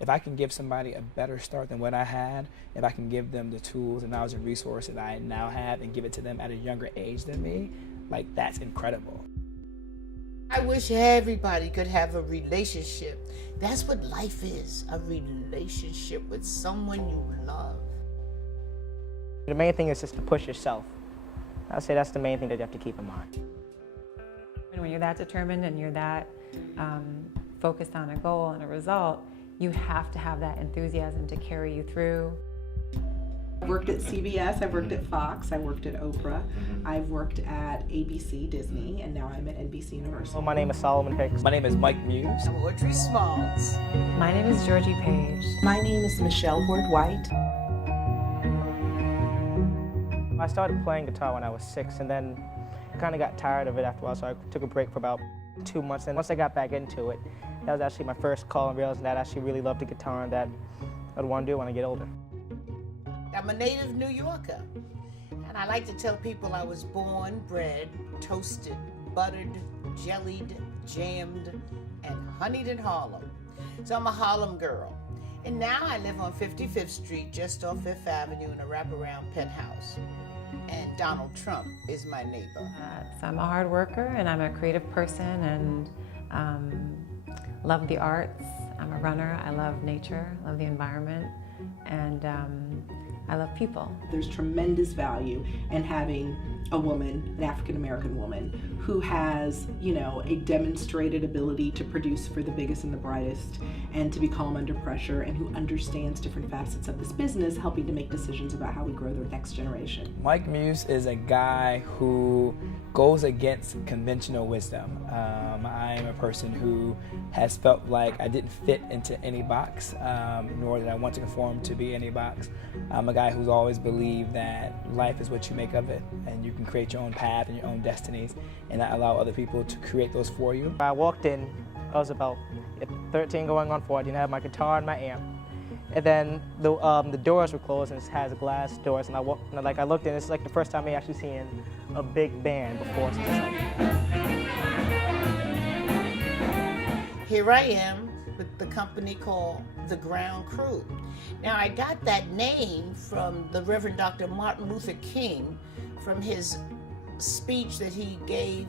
if I can give somebody a better start than what I had, if I can give them the tools and knowledge and resources that I now have and give it to them at a younger age than me, like, that's incredible. I wish everybody could have a relationship. That's what life is, a relationship with someone you love. The main thing is just to push yourself. I'd say that's the main thing that you have to keep in mind. And when you're that determined and you're that focused on a goal and a result, you have to have that enthusiasm to carry you through. I've worked at CBS, I've worked at Fox, I've worked at Oprah, I've worked at ABC, Disney, and now I'm at NBC Universal. Well, my name is Solomon Hicks. My name is Mike Muse. I'm Audrey Smaltz. My name is Georgi Page. My name is Michelle Hord-White. I started playing guitar when I was 6, and then kind of got tired of it after a while, so I took a break for about 2 months. And once I got back into it, that was actually my first call and realizing that I actually really loved the guitar and that I'd want to do it when I get older. I'm a native New Yorker, and I like to tell people I was born, bred, toasted, buttered, jellied, jammed, and honeyed in Harlem. So I'm a Harlem girl. And now I live on 55th Street, just off Fifth Avenue in a wraparound penthouse. And Donald Trump is my neighbor. So I'm a hard worker and I'm a creative person and love the arts. I'm a runner, I love nature, I love the environment, and I love people. There's tremendous value in having a woman, an African-American woman, who has, a demonstrated ability to produce for the biggest and the brightest and to be calm under pressure and who understands different facets of this business, helping to make decisions about how we grow the next generation. Mike Muse is a guy who goes against conventional wisdom. I am a person who has felt like I didn't fit into any box, nor did I want to conform to be any box. I'm a guy who's always believed that life is what you make of it, and you can create your own path and your own destinies, and not allow other people to create those for you. I walked in, I was about 13 going on 14, I had my guitar and my amp. And then the doors were closed and it has glass doors, and I looked in, it's like the first time I actually seen a big band before. So just like... Here I am with the company called The Ground Crew. Now I got that name from the Reverend Dr. Martin Luther King, from his speech that he gave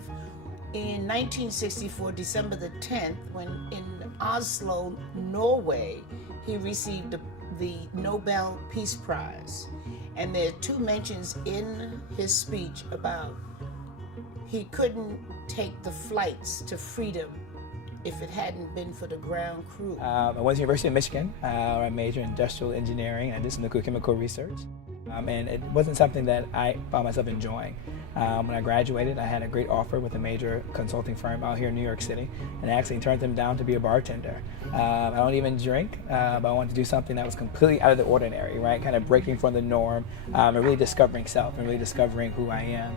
in 1964, December the 10th, when in Oslo, Norway, he received the Nobel Peace Prize. And there are 2 mentions in his speech about he couldn't take the flights to freedom if it hadn't been for the ground crew. I went to the University of Michigan. I majored in industrial engineering. I did some nuclear chemical research. And it wasn't something that I found myself enjoying. When I graduated, I had a great offer with a major consulting firm out here in New York City, and I actually turned them down to be a bartender. I don't even drink, but I wanted to do something that was completely out of the ordinary, right? Kind of breaking from the norm, and really discovering self, and really discovering who I am.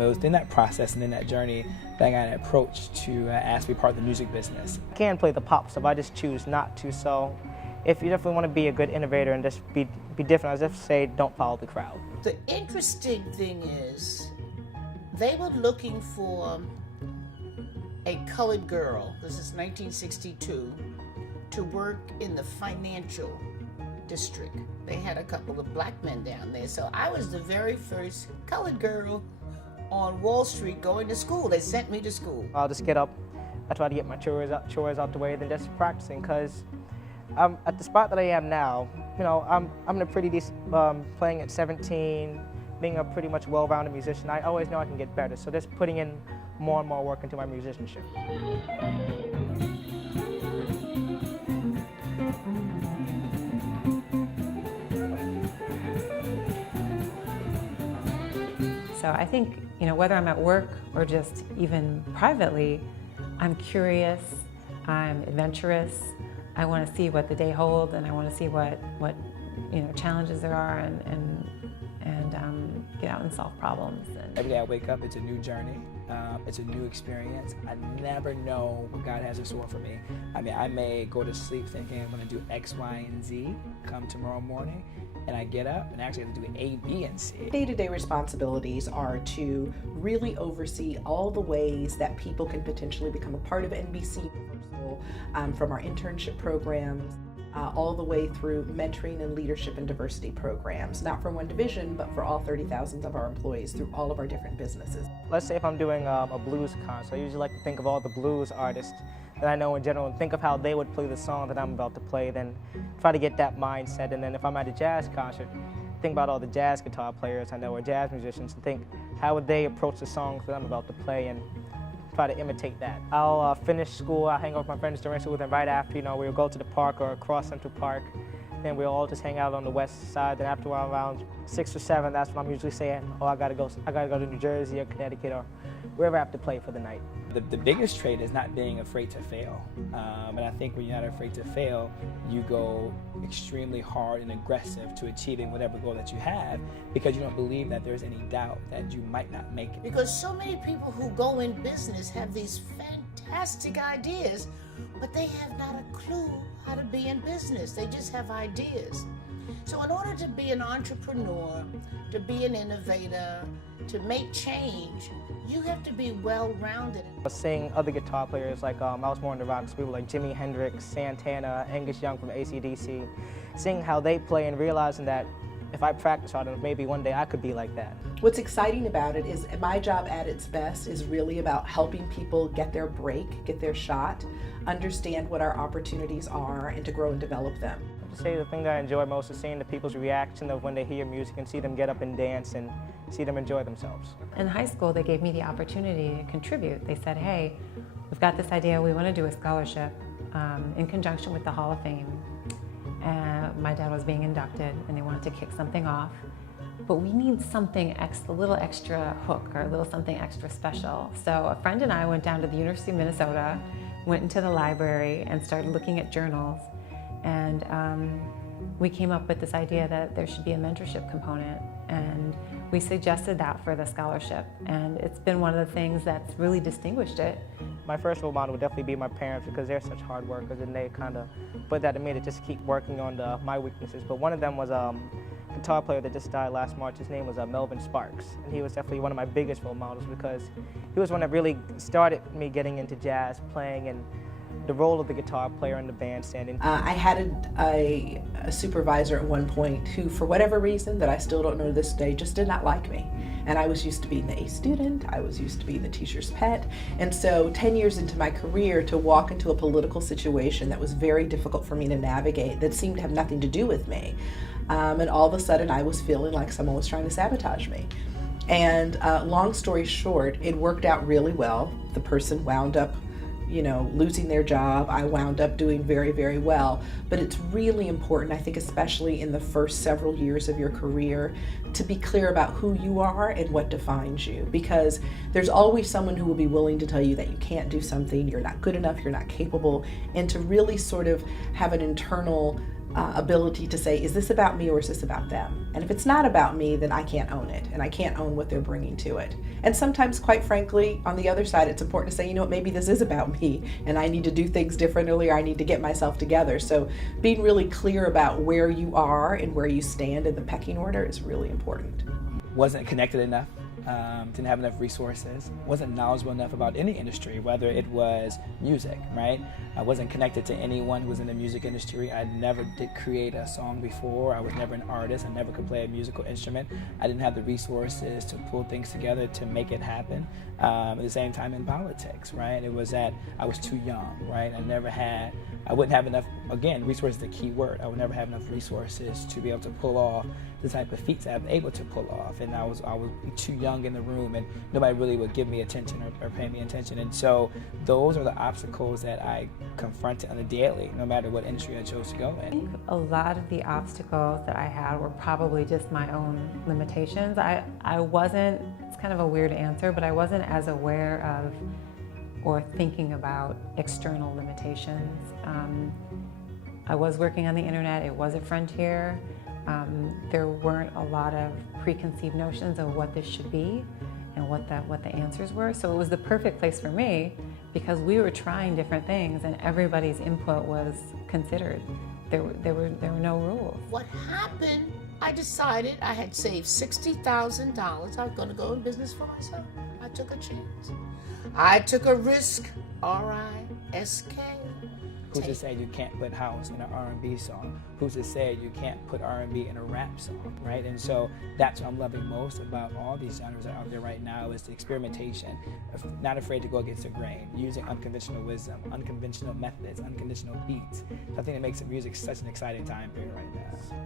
It was in that process and in that journey that I got an approach to ask to be part of the music business. I can play the pop stuff, I just choose not to, so if you definitely want to be a good innovator and just be different, I just say don't follow the crowd. The interesting thing is, they were looking for a colored girl, this is 1962, to work in the financial district. They had a couple of black men down there, so I was the very first colored girl on Wall Street going to school. They sent me to school. I'll just get up, I try to get my chores out the way, then just practicing, because at the spot that I am now, I'm in a pretty decent, playing at 17, being a pretty much well-rounded musician. I always know I can get better, so just putting in more and more work into my musicianship. So I think, whether I'm at work or just even privately, I'm curious, I'm adventurous, I want to see what the day holds, and I want to see what challenges there are, and get out and solve problems. Every day I wake up, it's a new journey. It's a new experience. I never know what God has in store for me. I may go to sleep thinking I'm going to do X, Y, and Z come tomorrow morning, and I get up and actually have to do A, B, and C. Day-to-day responsibilities are to really oversee all the ways that people can potentially become a part of NBC Universal, from our internship programs all the way through mentoring and leadership and diversity programs, not for one division, but for all 30,000 of our employees through all of our different businesses. Let's say if I'm doing a blues concert, I usually like to think of all the blues artists that I know in general and think of how they would play the song that I'm about to play, then try to get that mindset. And then if I'm at a jazz concert, think about all the jazz guitar players I know or jazz musicians and think how would they approach the songs that I'm about to play and try to imitate that. I'll finish school, I'll hang out with my friends during school, then right after, we'll go to the park or across Central Park. Then we'll all just hang out on the west side. Then after around 6 or 7, that's when I'm usually saying, oh, I gotta go to New Jersey or Connecticut or wherever I have to play for the night. The biggest trait is not being afraid to fail. And I think when you're not afraid to fail, you go extremely hard and aggressive to achieving whatever goal that you have because you don't believe that there's any doubt that you might not make it. Because so many people who go in business have these fantastic ideas, but they have not a clue how to be in business. They just have ideas. So in order to be an entrepreneur, to be an innovator, to make change, you have to be well-rounded. Seeing other guitar players, like I was more into rock, so people like Jimi Hendrix, Santana, Angus Young from AC/DC, seeing how they play and realizing that if I practice hard enough, maybe one day I could be like that. What's exciting about it is my job at its best is really about helping people get their break, get their shot, understand what our opportunities are, and to grow and develop them. I have to say the thing that I enjoy most is seeing the people's reaction of when they hear music and see them get up and dance and see them enjoy themselves. In high school, they gave me the opportunity to contribute. They said, hey, we've got this idea, we want to do a scholarship in conjunction with the Hall of Fame. My dad was being inducted and they wanted to kick something off. But we need something a little extra hook or a little something extra special. So a friend and I went down to the University of Minnesota, went into the library and started looking at journals. And we came up with this idea that there should be a mentorship component. And we suggested that for the scholarship. And it's been one of the things that's really distinguished it. My first role model would definitely be my parents because they're such hard workers and they kind of put that in me to just keep working on my weaknesses. But one of them was a guitar player that just died last March. His name was Melvin Sparks. And he was definitely one of my biggest role models because he was one that really started me getting into jazz playing and the role of the guitar player in the bandstand. I had a supervisor at one point who, for whatever reason that I still don't know to this day, just did not like me. And I was used to being the A student, I was used to being the teacher's pet. And so 10 years into my career, to walk into a political situation that was very difficult for me to navigate, that seemed to have nothing to do with me. And all of a sudden I was feeling like someone was trying to sabotage me. And long story short, it worked out really well. The person wound up losing their job. I wound up doing very, very well. But it's really important, I think, especially in the first several years of your career, to be clear about who you are and what defines you. Because there's always someone who will be willing to tell you that you can't do something, you're not good enough, you're not capable, and to really sort of have an internal ability to say, is this about me or is this about them? And if it's not about me, then I can't own it, and I can't own what they're bringing to it. And sometimes, quite frankly, on the other side, it's important to say, what, maybe this is about me, and I need to do things differently, or I need to get myself together. So being really clear about where you are and where you stand in the pecking order is really important. Wasn't connected enough. Didn't have enough resources, wasn't knowledgeable enough about any industry, whether it was music, right? I wasn't connected to anyone who was in the music industry. I never did create a song before. I was never an artist. I never could play a musical instrument. I didn't have the resources to pull things together to make it happen. At the same time in politics, right? It was that I was too young, right? I wouldn't have enough, again, resources is the key word. I would never have enough resources to be able to pull off the type of feats I'm able to pull off. And I was too young in the room and nobody really would give me attention or pay me attention. And so those are the obstacles that I confronted on a daily, no matter what industry I chose to go in. I think a lot of the obstacles that I had were probably just my own limitations. I wasn't, it's kind of a weird answer, but I wasn't as aware of or thinking about external limitations. I was working on the internet, it was a frontier. There weren't a lot of preconceived notions of what this should be and what the answers were. So it was the perfect place for me because we were trying different things and everybody's input was considered. There were no rules. What happened, I decided I had saved $60,000. I was going to go in business for myself. I took a chance. I took a risk, R-I-S-K. Who's to say you can't put house in an R&B song? Who's to say you can't put R&B in a rap song, right? And so that's what I'm loving most about all these genres that are out there right now is the experimentation, not afraid to go against the grain, using unconventional wisdom, unconventional methods, unconventional beats. So I think it makes music such an exciting time period right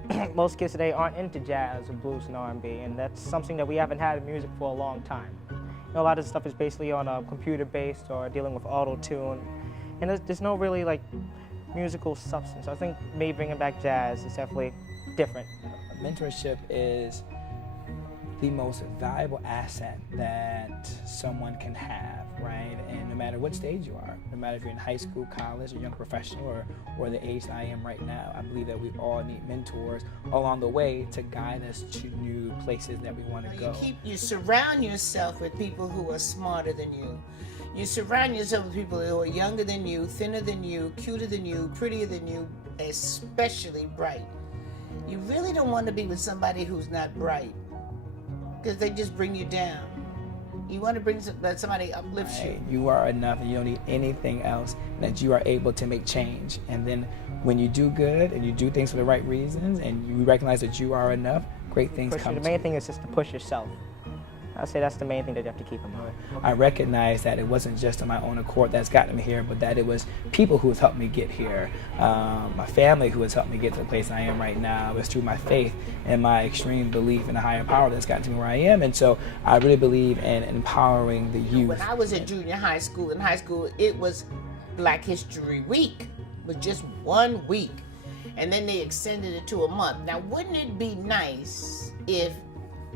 now. Most kids today aren't into jazz or blues and R&B, and that's something that we haven't had in music for a long time. You know, a lot of the stuff is basically on a computer-based or dealing with auto-tune, and there's no really like musical substance. I think maybe bringing back jazz is definitely different. Mentorship is the most valuable asset that someone can have, right? And no matter what stage you are, no matter if you're in high school, college, or young professional, or the age that I am right now, I believe that we all need mentors along the way to guide us to new places that we want to go. You surround yourself with people who are smarter than you. You surround yourself with people who are younger than you, thinner than you, cuter than you, prettier than you, especially bright. You really don't want to be with somebody who's not bright, because they just bring you down. You want to bring somebody uplifts you. You are enough and you don't need anything else, and that you are able to make change. And then when you do good and you do things for the right reasons and you recognize that you are enough, great things come to you. The main thing is just to push yourself. I'd say that's the main thing that you have to keep in mind. I recognize that it wasn't just on my own accord that's gotten me here, but that it was people who have helped me get here. My family who has helped me get to the place I am right now. It was through my faith and my extreme belief in a higher power that's gotten to me where I am. And so I really believe in empowering the youth. When I was in junior high school, it was Black History Week, with just 1 week. And then they extended it to a month. Now, wouldn't it be nice if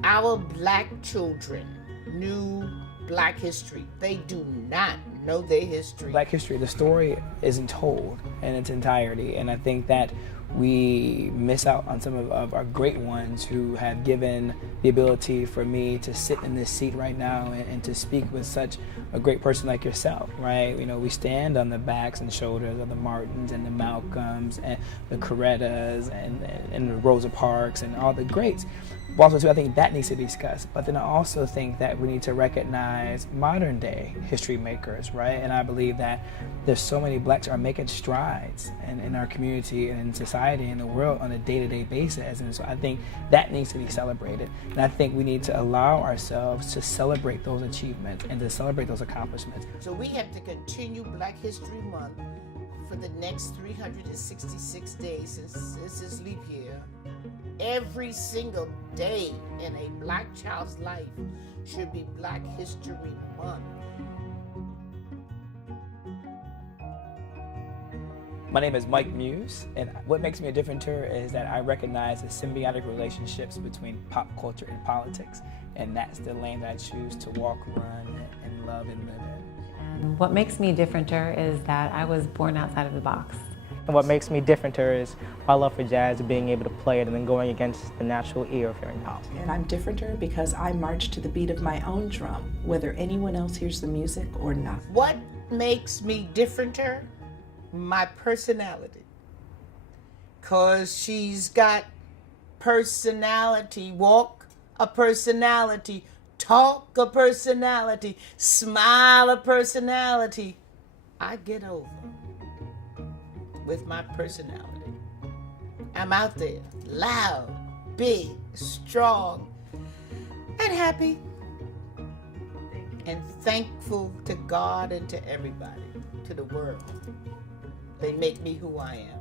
our black children knew Black history? They do not know their history. Black history, the story isn't told in its entirety, and I think that we miss out on some of our great ones who have given the ability for me to sit in this seat right now and to speak with such a great person like yourself, right? You know, we stand on the backs and shoulders of the Martins and the Malcolms and the Corettas and the Rosa Parks and all the greats. But also, too, I think that needs to be discussed. But then I also think that we need to recognize modern day history makers, right? And I believe that there's so many blacks are making strides in our community and in society and the world on a day-to-day basis. And so I think that needs to be celebrated. And I think we need to allow ourselves to celebrate those achievements and to celebrate those accomplishments. So we have to continue Black History Month for the next 366 days since this is leap year. Every single day in a black child's life should be Black History Month. My name is Mike Muse, and what makes me a differenter is that I recognize the symbiotic relationships between pop culture and politics, and that's the lane that I choose to walk, run, and love and live in. And what makes me differenter is that I was born outside of the box. And what makes me differenter is my love for jazz and being able to play it and then going against the natural ear of hearing pop. And I'm differenter because I march to the beat of my own drum, whether anyone else hears the music or not. What makes me differenter? My personality. 'Cause she's got personality. Walk a personality. Talk a personality. Smile a personality. I get over with my personality. I'm out there, loud, big, strong, and happy, and thankful to God and to everybody, to the world. They make me who I am.